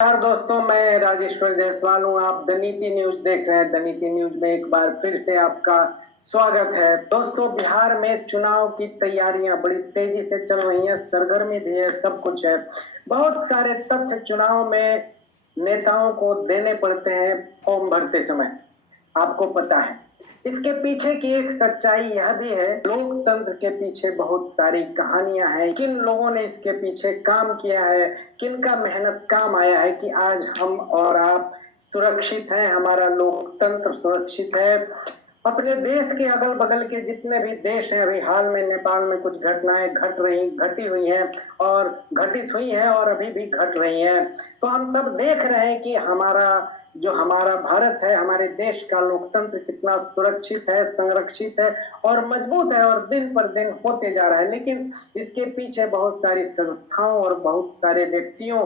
नमस्कार दोस्तों, मैं राजेश्वर जायसवाल हूँ। आप द नीति न्यूज देख रहे हैं। द नीति न्यूज में एक बार फिर से आपका स्वागत है। दोस्तों, बिहार में चुनाव की तैयारियां बड़ी तेजी से चल रही हैं, सरगर्मी भी है, सब कुछ है। बहुत सारे तथ्य चुनाव में नेताओं को देने पड़ते हैं फॉर्म भरते समय, आपको पता है। इसके पीछे की एक सच्चाई यह भी है, लोकतंत्र के पीछे बहुत सारी कहानियां हैं। किन लोगों ने इसके पीछे काम किया है, किनका मेहनत काम आया है कि आज हम और आप सुरक्षित हैं, हमारा लोकतंत्र सुरक्षित है। अपने देश के अगल बगल के जितने भी देश हैं, अभी हाल में नेपाल में कुछ घटनाएं घटी हुई हैं और घटित हुई हैं और अभी भी घट रही हैं। तो हम सब देख रहे हैं कि हमारा भारत है, हमारे देश का लोकतंत्र कितना सुरक्षित है, संरक्षित है और मजबूत है और दिन पर दिन होते जा रहा है। लेकिन इसके पीछे बहुत सारी संस्थाओं और बहुत सारे व्यक्तियों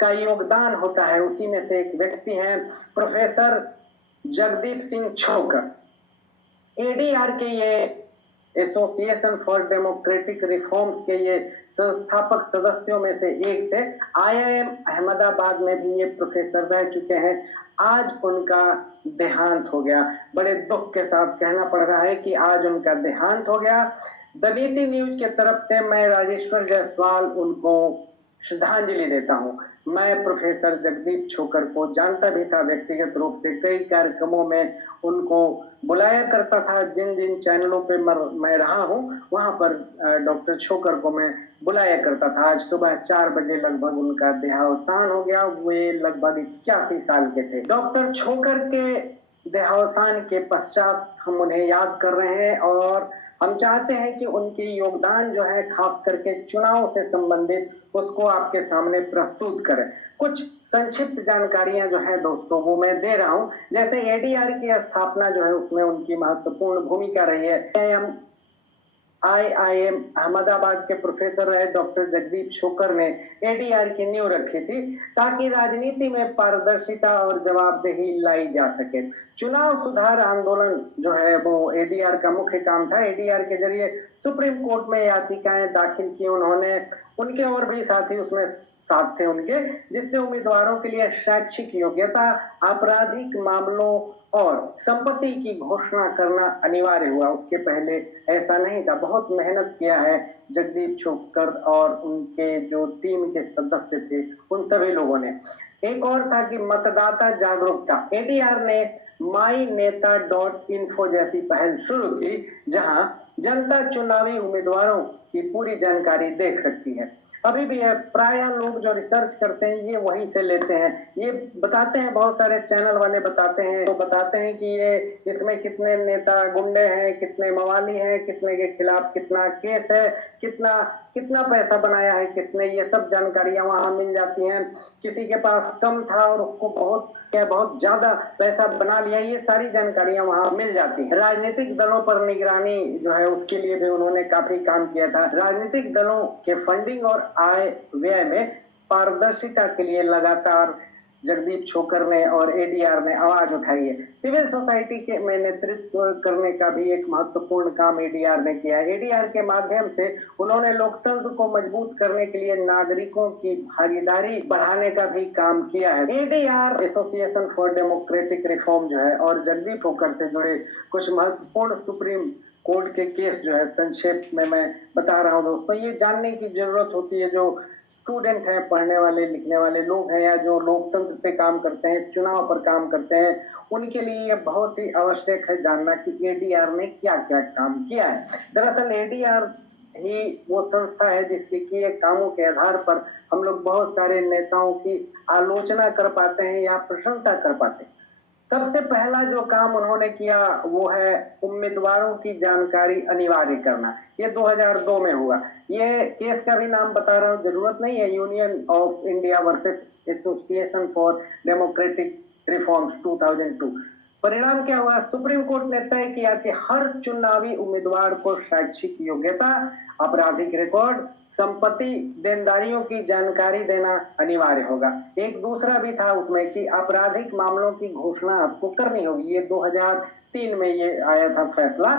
का योगदान होता है। उसी में से एक व्यक्ति हैं प्रोफेसर जगदीप सिंह छोकर। एडीआर के ये एसोसिएशन फॉर डेमोक्रेटिक रिफॉर्म्स के ये संस्थापक सदस्यों में से एक थे। आईआईएम अहमदाबाद में भी ये प्रोफेसर रह चुके हैं। आज उनका देहांत हो गया। बड़े दुख के साथ कहना पड़ रहा है कि आज उनका देहांत हो गया। द नीति न्यूज के तरफ से मैं राजेश्वर जायसवाल उनको श्रद्धांजलि देता हूँ। मैं प्रोफेसर जगदीप छोकर को जानता भी था व्यक्तिगत रूप से, कई कार्यक्रमों में उनको बुलाया करता था। जिन जिन चैनलों पे मैं रहा हूँ वहां पर डॉक्टर छोकर को मैं बुलाया करता था। आज सुबह 4 बजे लगभग उनका देहावसान हो गया। वे लगभग 81 साल के थे। डॉक्टर छोकर के देहावसान के पश्चात हम उन्हें याद कर रहे हैं और हम चाहते हैं कि उनकी योगदान जो है खास करके चुनाव से संबंधित उसको आपके सामने प्रस्तुत करें। कुछ संक्षिप्त जानकारियां जो है दोस्तों वो मैं दे रहा हूं। जैसे एडीआर की स्थापना जो है उसमें उनकी महत्वपूर्ण भूमिका रही है। आईआईएम अहमदाबाद के प्रोफेसर रहे डॉक्टर जगदीप छोकर ने एडीआर की नींव रखी थी ताकि राजनीति में पारदर्शिता और जवाबदेही लाई जा सके। चुनाव सुधार आंदोलन जो है वो एडीआर का मुख्य काम था। एडीआर के जरिए सुप्रीम कोर्ट में याचिकाएं दाखिल की उन्होंने। उनके और भी साथी उसमें साथ थे उनके, जिससे उम्मीदवारों के लिए शैक्षिक योग्यता, आपराधिक मामलों और संपत्ति की घोषणा करना अनिवार्य हुआ। उसके पहले ऐसा नहीं था। बहुत मेहनत किया है जगदीप छोकर और उनके जो टीम के सदस्य थे उन सभी लोगों ने। एक और था कि मतदाता जागरूकता। एडीआर ने माई नेता .info जैसी पहल शुरू की जहां जनता चुनावी उम्मीदवारों की पूरी जानकारी देख सकती है। अभी भी है, प्राय लोग जो रिसर्च करते हैं ये वहीं से लेते हैं। ये बताते हैं, बहुत सारे चैनल वाले बताते हैं, तो बताते हैं कि ये इसमें कितने नेता गुंडे हैं, कितने मवाली हैं, कितने के खिलाफ कितना केस है, कितना कितना पैसा बनाया है किसने, ये सब जानकारियां वहां मिल जाती हैं। किसी के पास कम था और उसको बहुत ज्यादा पैसा बना लिया, ये सारी जानकारियां वहां मिल जाती है। राजनीतिक दलों पर निगरानी जो है उसके लिए भी उन्होंने काफी काम किया था। राजनीतिक दलों के फंडिंग और आय व्यय में पारदर्शिता के लिए लगातार जगदीप छोकर ने और एडीआर ने आवाज उठाई है। सिविल सोसाइटी के में नेतृत्व करने का भी एक महत्वपूर्ण काम एडीआर ने किया है। एडीआर के माध्यम से उन्होंने लोकतंत्र को मजबूत करने के लिए नागरिकों की भागीदारी बढ़ाने का भी काम किया है। ADR association for democratic reform जो है और जगदीप छोकर से जुड़े कुछ महत्वपूर्ण सुप्रीम कोर्ट के केस जो है संक्षेप में मैं बता रहा हूँ दोस्तों। ये जानने की जरूरत होती है जो स्टूडेंट हैं, पढ़ने वाले लिखने वाले लोग हैं या जो लोकतंत्र पे काम करते हैं, चुनाव पर काम करते हैं, उनके लिए ये बहुत ही आवश्यक है जानना कि एडीआर ने क्या क्या काम किया है। दरअसल एडीआर ही वो संस्था है जिसके किए कामों के आधार पर हम लोग बहुत सारे नेताओं की आलोचना कर पाते हैं या प्रशंसा कर पाते हैं। सबसे पहला जो काम उन्होंने किया वो है उम्मीदवारों की जानकारी अनिवार्य करना। ये 2002 में हुआ। ये केस का भी नाम बता रहा हूँ, जरूरत नहीं है। Union of India versus association for democratic reforms 2002। परिणाम क्या हुआ? सुप्रीम कोर्ट ने तय किया कि हर चुनावी उम्मीदवार को शैक्षिक योग्यता, आपराधिक रिकॉर्ड, संपत्ति, देनदारियों की जानकारी देना अनिवार्य होगा। एक दूसरा भी था उसमें कि आपराधिक मामलों की घोषणा आपको करनी होगी। ये 2003 में ये आया था फैसला।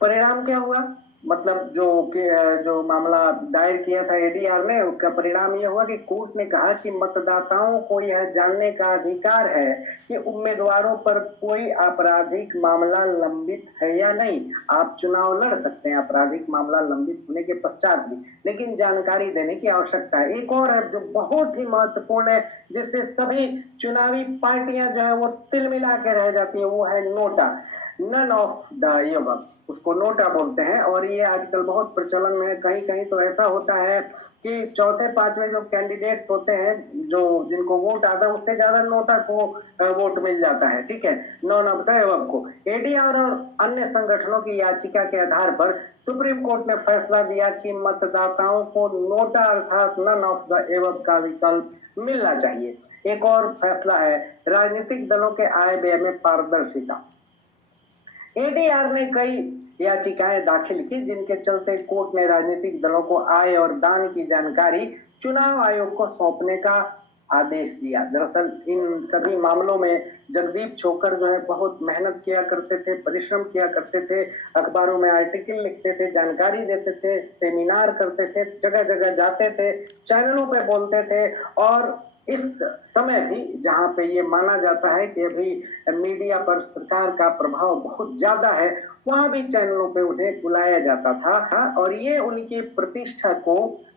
परिणाम क्या हुआ? मतलब जो मामला दायर किया था एडीआर ने, उसका परिणाम यह हुआ कि कोर्ट ने कहा कि मतदाताओं को यह जानने का अधिकार है कि उम्मीदवारों पर कोई आपराधिक मामला लंबित है या नहीं। आप चुनाव लड़ सकते हैं आपराधिक मामला लंबित होने के पश्चात भी, लेकिन जानकारी देने की आवश्यकता है। एक और है जो बहुत ही महत्वपूर्ण है, जिससे सभी चुनावी पार्टियां जो है वो तिलमिला के रह जाती है, वो है NOTA, none of the above, उसको नोटा बोलते हैं। और ये आजकल बहुत प्रचलन में है। कहीं कहीं तो ऐसा होता है कि चौथे पांचवे जो कैंडिडेट्स होते हैं, जो जिनको वोट आता है, उससे ज्यादा नोटा को वोट मिल जाता है। ठीक है, नन ऑफ द एबव को एडीआर और अन्य संगठनों की याचिका के आधार पर सुप्रीम कोर्ट ने फैसला दिया कि मतदाताओं को नोटा अर्थात नन ऑफ द एबव का विकल्प मिलना चाहिए। एक और फैसला है राजनीतिक दलों के आय व्यय में पारदर्शिता। एडीआर ने कई याचिकाएं दाखिल की, जिनके चलते कोर्ट ने राजनीतिक दलों को आय और दान की जानकारी चुनाव आयोग को सौंपने का आदेश दिया। दरअसल इन सभी मामलों में जगदीप छोकर जो है बहुत मेहनत किया करते थे, परिश्रम किया करते थे, अखबारों में आर्टिकल लिखते थे, जानकारी देते थे, सेमिनार करते थे, जगह जगह जाते थे, चैनलों पे बोलते थे। और इस समय भी जहां पे ये माना जाता है कि अभी मीडिया पर सरकार का प्रभाव बहुत ज्यादा है, वहां भी चैनलों पे उन्हें बुलाया जाता था। और ये उनकी प्रतिष्ठा को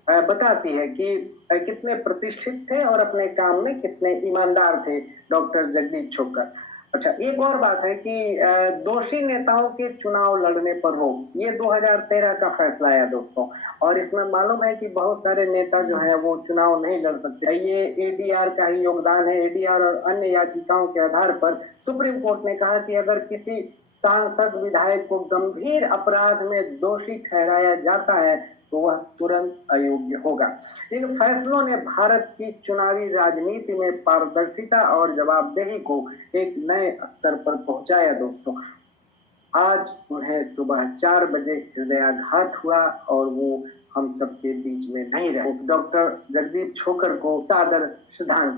बताती है कि कितने प्रतिष्ठित थे और अपने काम में कितने ईमानदार थे डॉक्टर जगदीप छोकर। अच्छा, एक और बात है कि दोषी नेताओं के चुनाव लड़ने पर रोक, ये 2013 का फैसला है दोस्तों। और इसमें मालूम है कि बहुत सारे नेता जो हैं वो चुनाव नहीं लड़ सकते। ये एडीआर का ही योगदान है। एडीआर और अन्य याचिकाओं के आधार पर सुप्रीम कोर्ट ने कहा कि अगर किसी सांसद विधायक को गंभीर अपराध में दोषी ठहराया जाता है तो वह तुरंत अयोग्य होगा। इन फैसलों ने भारत की चुनावी राजनीति में पारदर्शिता और जवाबदेही को एक नए स्तर पर पहुंचाया दोस्तों। आज उन्हें सुबह 4 बजे हृदयाघात हुआ और वो हम सबके बीच में नहीं रहे। डॉक्टर जगदीप छोकर को सादर श्रद्धांजलि।